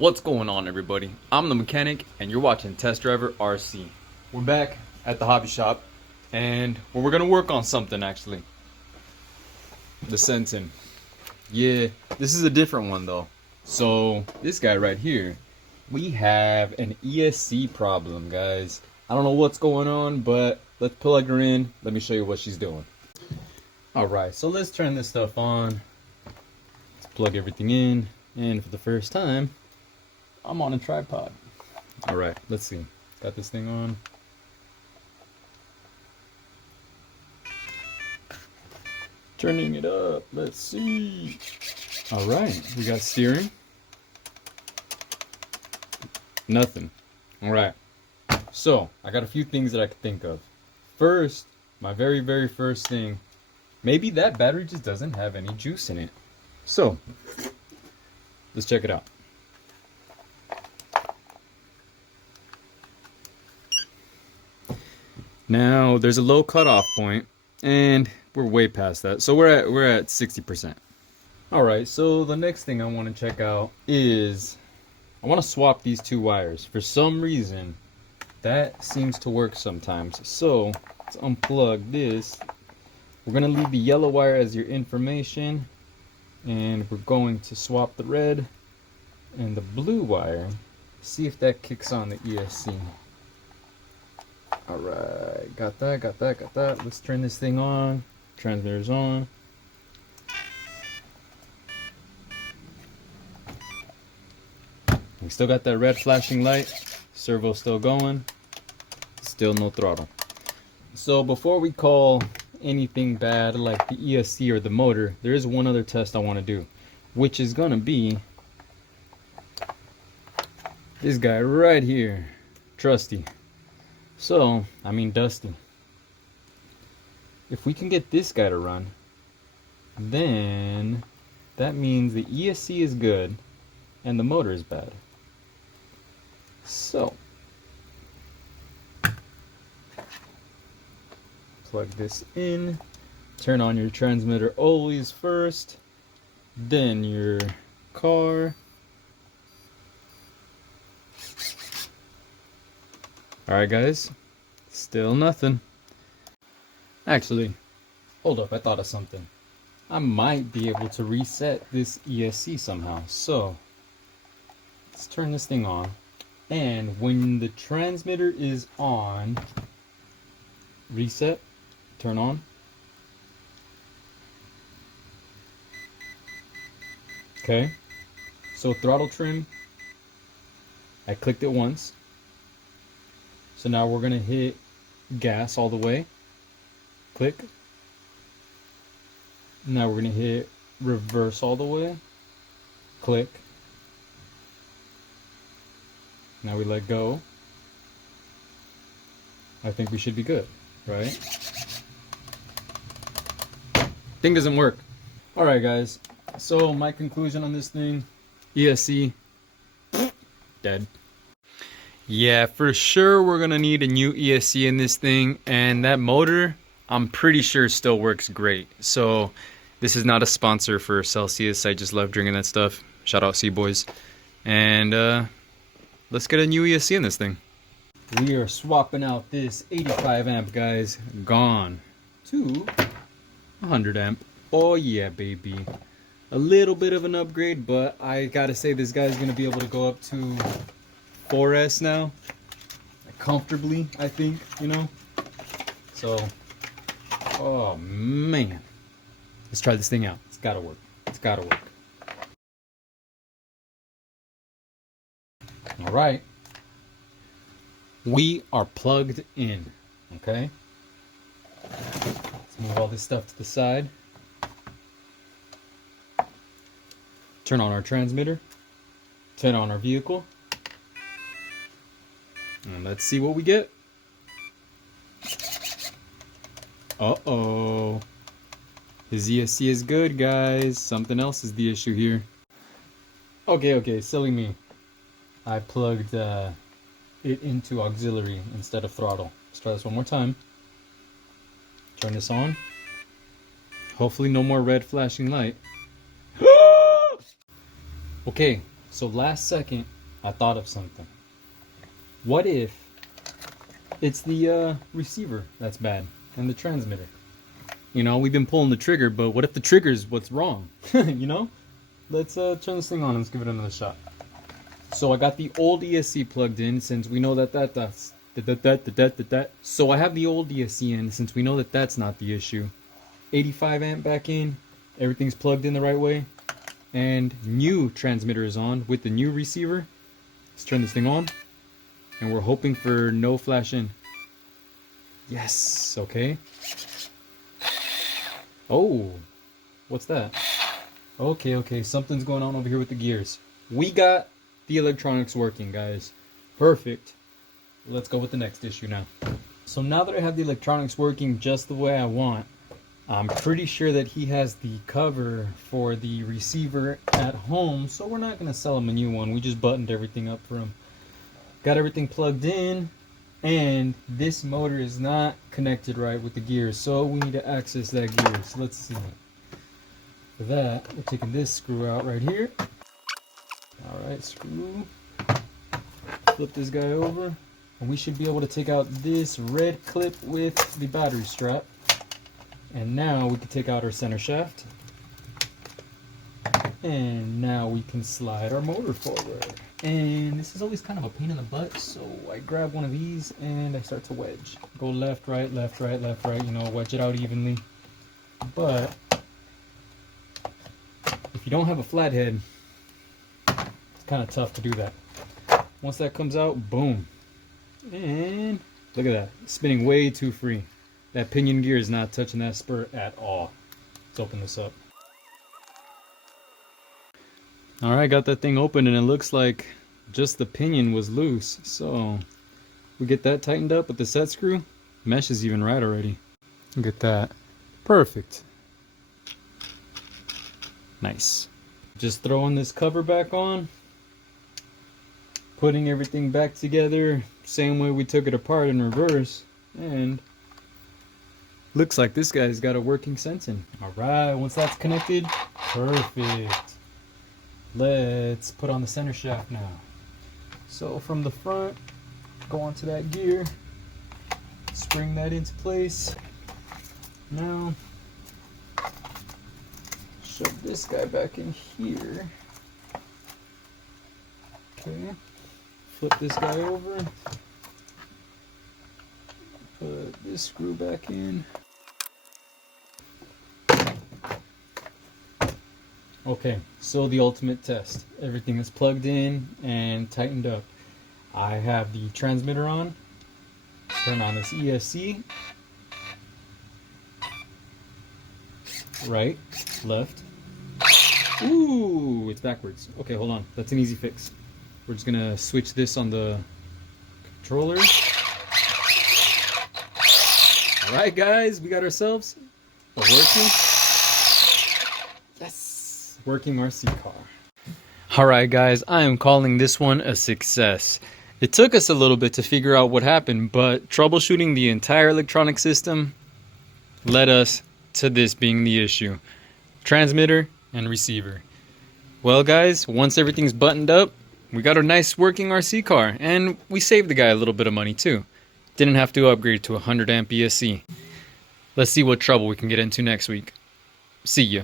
What's going on, everybody? I'm the mechanic and you're watching Test Driver RC. We're back at the hobby shop and we're gonna work on something actually. The Senton. Yeah, this is a different one though. So this guy right here, we have an ESC problem, guys. I don't know what's going on, but let's plug her in. Let me show you what she's doing. Alright, so let's turn this stuff on. Let's plug everything in, and for the first time I'm on a tripod. Alright, let's see. Got this thing on. Turning it up. Let's see. Alright, we got steering. Nothing. Alright. So, I got a few things that I could think of. First, my very first thing. Maybe that battery just doesn't have any juice in it. So, let's check it out. Now, there's a low cutoff point, and we're way past that. So we're at 60%. Alright, so the next thing I want to check out is I want to swap these two wires. For some reason, that seems to work sometimes. So let's unplug this. We're going to leave the yellow wire as your information, and we're going to swap the red and the blue wire. See if that kicks on the ESC. Alright, got that. Let's turn this thing on. Transmitter's on. We still got that red flashing light. Servo's still going. Still no throttle. So before we call anything bad like the ESC or the motor, there is one other test I want to do, which is gonna be this guy right here. Trusty. So, I mean Dusty. If we can get this guy to run, then that means the ESC is good and the motor is bad. So, plug this in, turn on your transmitter always first, then your car. Alright guys, still nothing. Actually, hold up, I thought of something. I might be able to reset this ESC somehow. So, let's turn this thing on. And when the transmitter is on, reset, turn on. Okay, so throttle trim, I clicked it once. So now we're going to hit gas all the way. Click. Now we're going to hit reverse all the way. Click. Now we let go. I think we should be good, right? Thing doesn't work. Alright guys, so my conclusion on this thing, ESC, dead. Yeah, for sure we're gonna need a new ESC in this thing, and that motor, I'm pretty sure still works great. So this is not a sponsor for Celsius. I just love drinking that stuff. Shout out Seaboys. And let's get a new ESC in this thing. We are swapping out this 85 amp, guys. Gone to 100 amp. Oh yeah, baby. A little bit of an upgrade, but I gotta say this guy's gonna be able to go up to 4S now, comfortably, I think, you know. So, oh man, let's try this thing out. It's gotta work. It's gotta work. All right, we are plugged in. Okay, let's move all this stuff to the side. Turn on our transmitter. Turn on our vehicle. And let's see what we get. Uh-oh. His ESC is good, guys. Something else is the issue here. Okay, silly me. I plugged it into auxiliary instead of throttle. Let's try this one more time. Turn this on. Hopefully no more red flashing light. Okay, So last second, I thought of something. What if it's the receiver that's bad and the transmitter? You know, we've been pulling the trigger, but what if the trigger's what's wrong? You know? Let's turn this thing on and let's give it another shot. So I got the old ESC plugged in since we know that's so I have the old ESC in since we know that that's not the issue. 85 amp back in, everything's plugged in the right way, and new transmitter is on with the new receiver. Let's turn this thing on, and we're hoping for no flash in. Yes, okay. Oh, what's that? Okay, something's going on over here with the gears. We got the electronics working, guys. Perfect. Let's go with the next issue now. So now that I have the electronics working just the way I want, I'm pretty sure that he has the cover for the receiver at home, so we're not going to sell him a new one. We just buttoned everything up for him. Got everything plugged in, and this motor is not connected right with the gears, so we need to access that gear. So let's see. For that, we're taking this screw out right here. Alright, screw. Flip this guy over, and we should be able to take out this red clip with the battery strap. And now we can take out our center shaft. And now we can slide our motor forward. And this is always kind of a pain in the butt, so I grab one of these and I start to wedge. Go left, right, left, right, left, right, you know, wedge it out evenly. But if you don't have a flathead, it's kind of tough to do that. Once that comes out, boom. And look at that, spinning way too free. That pinion gear is not touching that spur at all. Let's open this up. Alright, got that thing open, and it looks like just the pinion was loose. So we get that tightened up with the set screw. Mesh is even right already. Look at that. Perfect. Nice. Just throwing this cover back on. Putting everything back together. Same way we took it apart in reverse. And looks like this guy's got a working Senton. Alright, once that's connected, perfect. Let's put on the center shaft now. So from the front, go onto that gear, spring that into place. Now, shove this guy back in here. Okay, flip this guy over. Put this screw back in. Okay, so the ultimate test. Everything is plugged in and tightened up. I have the transmitter on. Turn on this ESC. Right, left. Ooh, it's backwards. Okay, hold on. That's an easy fix. We're just gonna switch this on the controller. Alright guys, we got ourselves a working, yes, working RC car. Alright guys, I am calling this one a success. It took us a little bit to figure out what happened, but troubleshooting the entire electronic system led us to this being the issue. Transmitter and receiver. Well guys, once everything's buttoned up, we got a nice working RC car, and we saved the guy a little bit of money too. Didn't have to upgrade to 100 amp ESC. Let's see what trouble we can get into next week. See ya.